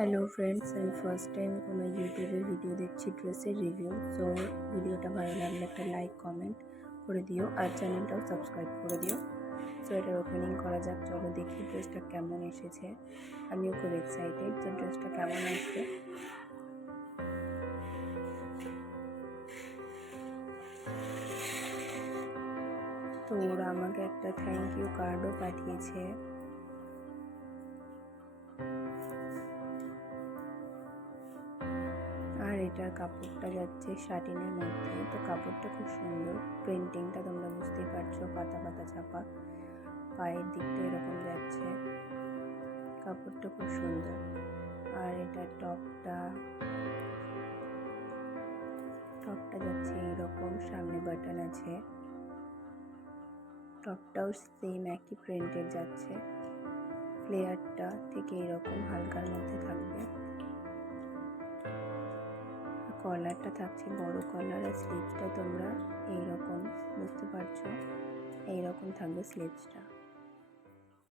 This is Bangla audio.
হ্যালো ফ্রেন্ডস, আমি ফার্স্ট টাইম কোনো ইউটিউবে ভিডিও দেখছি ড্রেসের রিভিউ। সো ভিডিওটা ভালো লাগলে একটা লাইক কমেন্ট করে দিও আর চ্যানেলটাও সাবস্ক্রাইব করে দিও। সো এটার ওপেনিং করা যাক, চলো দেখি ড্রেসটা কেমন এসেছে। আমিও খুব এক্সাইটেড যে ড্রেসটা কেমন আসবে। তো ওরা আমাকে একটা থ্যাংক ইউ কার্ডও পাঠিয়েছে। আর এটার কাপড়টা যাচ্ছে শাটিনের মধ্যে। তো কাপড়টা খুব সুন্দর, প্রিন্টিংটা তোমরা বুঝতেই পারছো, পাতা পাতা ছাপা। পায়ের দিকটা এরকম যাচ্ছে, কাপড়টা খুব সুন্দর। আর এটা টপটা যাচ্ছে এইরকম, সামনে বাটন আছে। টপটাও সেম একই প্রিন্টের যাচ্ছে। ফ্লেয়ারটা থেকে এরকম হালকার মধ্যে থাকবে। কলারটা থাকছে বড় কলার, আর স্লিভসটা তোমরা এইরকম বুঝতে পারছো, এইরকম থাকবে স্লিভসটা।